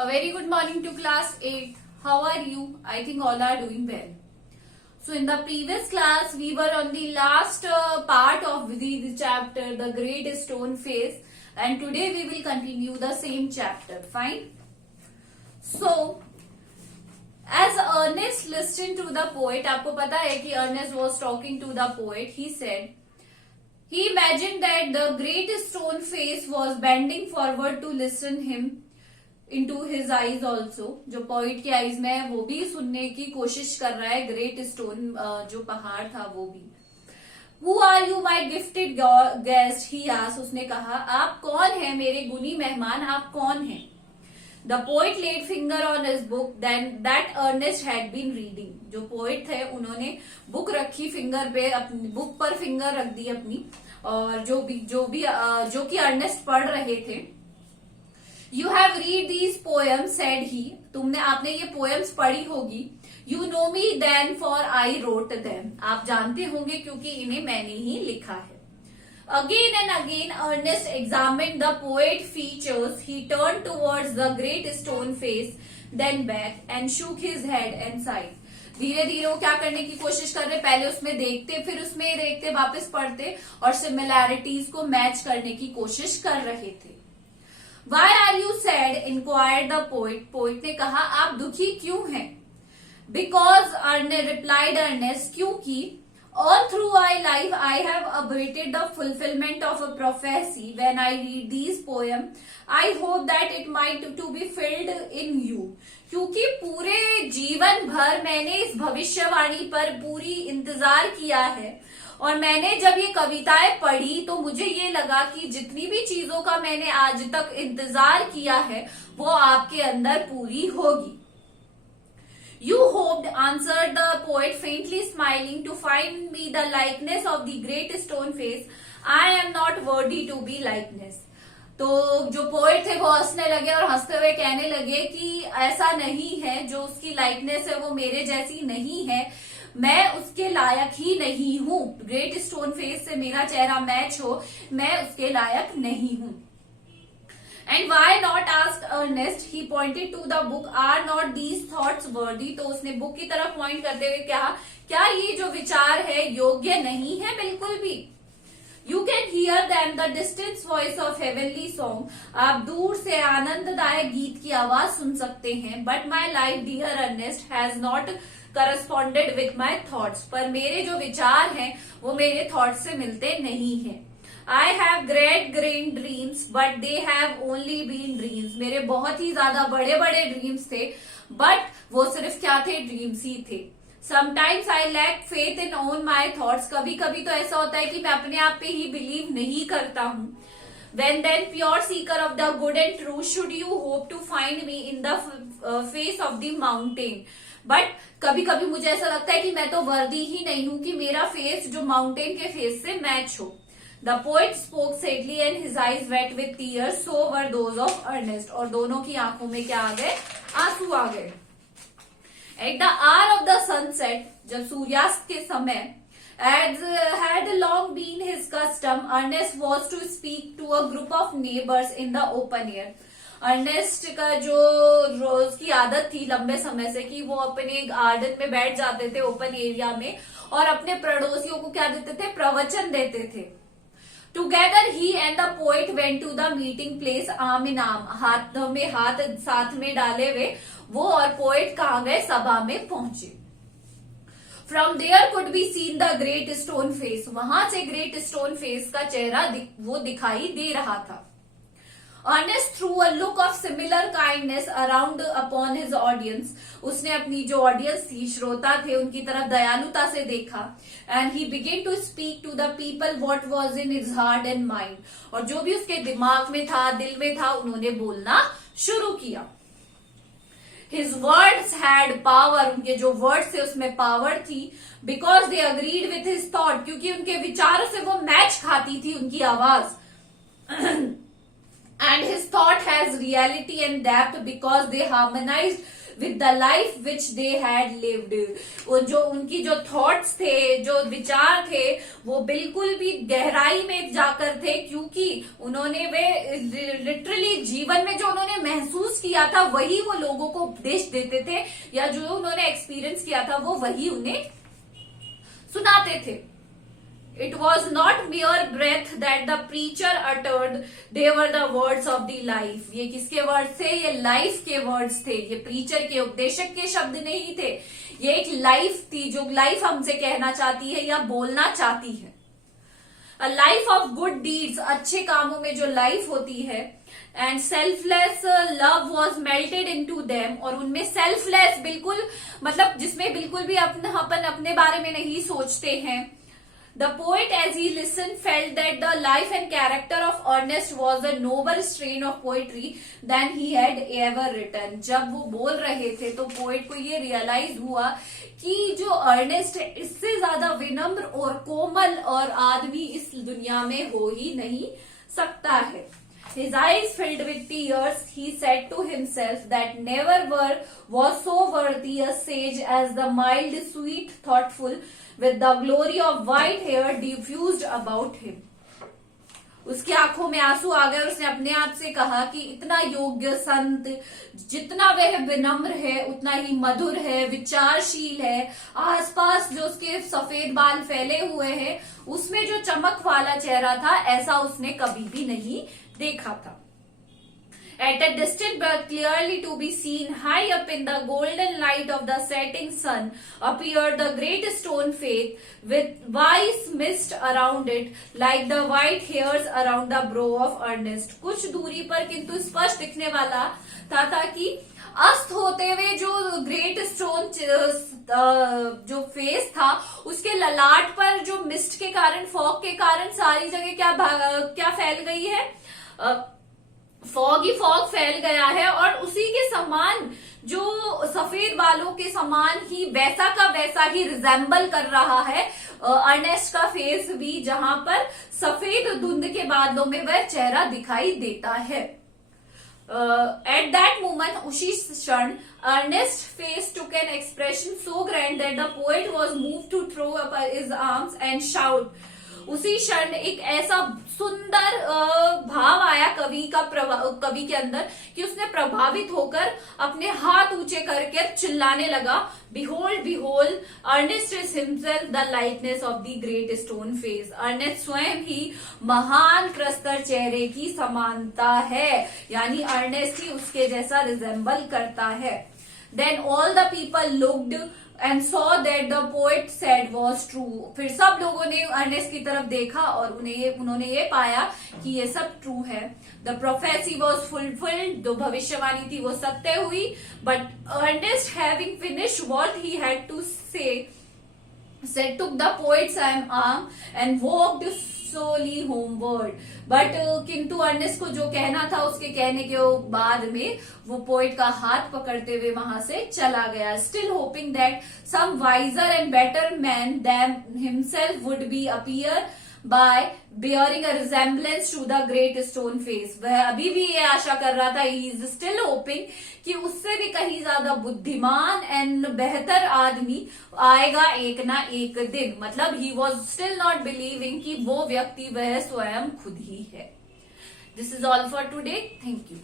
A very good morning to class 8. How are you? I think all are doing well. So in the previous class, we were on the last part of the chapter, the Great Stone Face, and today we will continue the same chapter. Fine. So, as Ernest listened to the poet, आपको पता है कि Ernest was talking to the poet. He said, he imagined that the great stone face was bending forward to listen him into his eyes also. जो poet के eyes में है वो भी सुनने की कोशिश कर रहा है. Great stone जो पहाड़ था वो भी. Who are you, my gifted guest? He asked. उसने कहा, आप कौन है मेरे गुनी मेहमान, आप कौन हैं? The poet laid finger on his book then that Ernest had been reading. जो poet थे उन्होंने बुक रखी फिंगर पे, अपनी बुक पर फिंगर रख दी अपनी, और जो कि अर्नेस्ट पढ़ रहे थे. You have read these poems, said he. आपने ये poems पढ़ी होगी. You know me then for I wrote them. आप जानते होंगे क्योंकि इन्हें मैंने ही लिखा है. Again and again Ernest examined the poet's features. He turned towards the great stone face, then back and shook his head and sighed. धीरे धीरे वो क्या करने की कोशिश कर रहे, पहले उसमें देखते, फिर उसमें देखते, वापस पढ़ते और सिमिलैरिटीज को मैच करने की कोशिश कर रहे थे. Why are you sad? inquired the poet. Poet ने कहा, आप दुखी क्यों हैं? Because replied Ernest, क्योंकि all through my life I have awaited the fulfillment of a prophecy. When I read these poems, I hope that it might to be filled in you. क्योंकि पूरे जीवन भर मैंने इस भविष्यवाणी पर पूरी इंतजार किया है, और मैंने जब ये कविताएं पढ़ी तो मुझे ये लगा कि जितनी भी चीजों का मैंने आज तक इंतजार किया है वो आपके अंदर पूरी होगी. You hoped, answered the poet, faintly smiling, to find me the likeness of the great stone face. I am not worthy to be likeness. तो जो पोएट थे वो हंसने लगे और हंसते हुए कहने लगे कि ऐसा नहीं है, जो उसकी लाइकनेस है वो मेरे जैसी नहीं है, मैं उसके लायक ही नहीं हूँ. ग्रेट स्टोन फेस से मेरा चेहरा मैच हो, मैं उसके लायक नहीं हूँ. And why not? asked Ernest. He pointed to the book. Are not these thoughts worthy? तो उसने बुक की तरफ पॉइंट करते हुए कहा, क्या ये जो विचार है योग्य नहीं है? बिल्कुल भी. You can hear them, the distant voice of heavenly song. आप दूर से आनंददायक गीत की आवाज सुन सकते हैं. But my life, dear Ernest, has not corresponded with my thoughts. पर मेरे जो विचार हैं वो मेरे थॉट्स से मिलते नहीं हैं. I have great dreams, but they have only been dreams. मेरे बहुत ही ज्यादा बड़े बड़े ड्रीम्स थे, बट वो सिर्फ क्या थे, ड्रीम्स ही थे. Sometimes I lack faith in own my thoughts. कभी कभी तो ऐसा होता है कि मैं अपने आप पे ही बिलीव नहीं करता हूँ. When then pure seeker of the good and true, should you hope to find me in the face of the mountain? But कभी कभी मुझे ऐसा लगता है कि मैं तो वर्दी ही नहीं हूँ कि मेरा फेस जो माउंटेन के फेस से मैच हो. The poet spoke sadly and his eyes wet with tears. So were those of Ernest. और दोनों की आंखों में क्या आ गए, आंसू आ गए. At the hour of the sunset, जब सूर्यास्त के समय, as had long been his custom, Ernest was to speak to a group of neighbors in the open air. Ernest का जो रोज की आदत थी लंबे समय से कि वो अपने गार्डन में बैठ जाते थे ओपन एरिया में और अपने पड़ोसियों को क्या देते थे, प्रवचन देते थे. Together he and the poet went to the meeting place. आम इन आम, हाथ में हाथ साथ में डाले हुए वो और पोएट कहाँ गए, सभा में पहुंचे. From there could be seen the great stone face. वहां से ग्रेट स्टोन फेस का चेहरा वो दिखाई दे रहा था. Ernest threw a look of similar kindness around upon his audience. उसने अपनी जो ऑडियंस थी, श्रोता थे, उनकी तरफ दयालुता से देखा. And he began to speak to the people what was in his heart and mind. और जो भी उसके दिमाग में था, दिल में था, उन्होंने बोलना शुरू किया. His words had power. उनके जो वर्ड्स थे उसमें पावर थी. Because they agreed with his thought. क्योंकि उनके विचारों से वो मैच खाती थी उनकी आवाज. And his thought has reality and depth because they harmonized with the life which they had lived. और जो उनकी जो थॉट्स थे, जो विचार थे, वो बिल्कुल भी गहराई में जाकर थे, क्योंकि उन्होंने वे लिटरली जीवन में जो उन्होंने महसूस किया था वही वो लोगों को उपदेश देते थे, या जो उन्होंने एक्सपीरियंस किया था वो वही उन्हें सुनाते थे. It was not mere breath that the preacher uttered, they were the words of the life. ये किसके वर्ड्स थे? ये लाइफ के वर्ड्स थे. ये प्रीचर के, उपदेशक के शब्द नहीं थे. ये एक लाइफ थी जो लाइफ हमसे कहना चाहती है या बोलना चाहती है. A life of good deeds, अच्छे कामों में जो लाइफ होती है, and selfless love was melted into them, और उनमें सेल्फलेस, बिल्कुल मतलब जिसमें बिल्कुल भी अपन अपने बारे में नहीं सोचते हैं. The poet, as he listened, felt that the life and character of Ernest was a noble strain of poetry than he had ever written. जब वो बोल रहे थे तो पोएट को ये रियलाइज हुआ कि जो अर्नेस्ट है इससे ज्यादा विनम्र और कोमल और आदमी इस दुनिया में हो ही नहीं सकता है. His eyes filled with tears, he said to himself that never was so worthy a sage as the mild, sweet, thoughtful, with the glory of white hair diffused about him. उसकी आंखों में आंसू आ गए और उसने अपने आप से कहा कि इतना योग्य संत, जितना वह विनम्र है उतना ही मधुर है, विचारशील है, आसपास जो उसके सफेद बाल फैले हुए हैं उसमें जो चमक वाला चेहरा था, ऐसा उसने कभी भी नहीं देखा था. At a distance but clearly to be seen, high up in the golden light of the setting sun, appeared the great stone face with white mist around it, like the white hairs around the brow of Ernest. कुछ दूरी पर किंतु स्पष्ट दिखने वाला था कि अस्त होते हुए जो ग्रेट स्टोन जो फेस था उसके ललाट पर जो मिस्ट के कारण, फॉग के कारण सारी जगह क्या फैल गई है, फॉग ही फॉग फैल गया है, और उसी के समान जो सफेद बालों के समान ही वैसा का वैसा ही रिजेंबल कर रहा है अर्नेस्ट का फेस भी, जहां पर सफेद धुंध के बादलों में वह चेहरा दिखाई देता है. At that moment, उसी क्षण Ernest face took an expression so grand that the poet was moved to throw up his arms and shout. उसी क्षण एक ऐसा सुंदर भाव आया कवि के अंदर कि उसने प्रभावित होकर अपने हाथ ऊंचे करके चिल्लाने लगा, Behold, behold, Ernest is himself the likeness of the great stone face. Ernest स्वयं ही महान प्रस्तर चेहरे की समानता है, यानी अर्नेस्ट ही उसके जैसा रिजेंबल करता है. Then all the people looked and saw that the poet said was true. फिर सब लोगों ने अर्नेस्ट की तरफ देखा और उन्होंने ये पाया कि ये सब ट्रू है. The prophecy was fulfilled, जो भविष्यवाणी थी वो सत्य हुई. But Ernest, having finished what he had to say, took the poet's arm and walked slowly homeward. But किंतु अर्नेस्ट को जो कहना था उसके कहने के बाद में वो पोएट का हाथ पकड़ते हुए वहां से चला गया. Still hoping that some wiser and better man than himself would be appear by bearing a resemblance to the great stone face. वह अभी भी ये आशा कर रहा था, ही इज स्टिल होपिंग कि उससे भी कहीं ज्यादा बुद्धिमान एंड बेहतर आदमी आएगा एक ना एक दिन. मतलब he was still not believing कि वो व्यक्ति वह स्वयं खुद ही है. This is all for today. Thank you.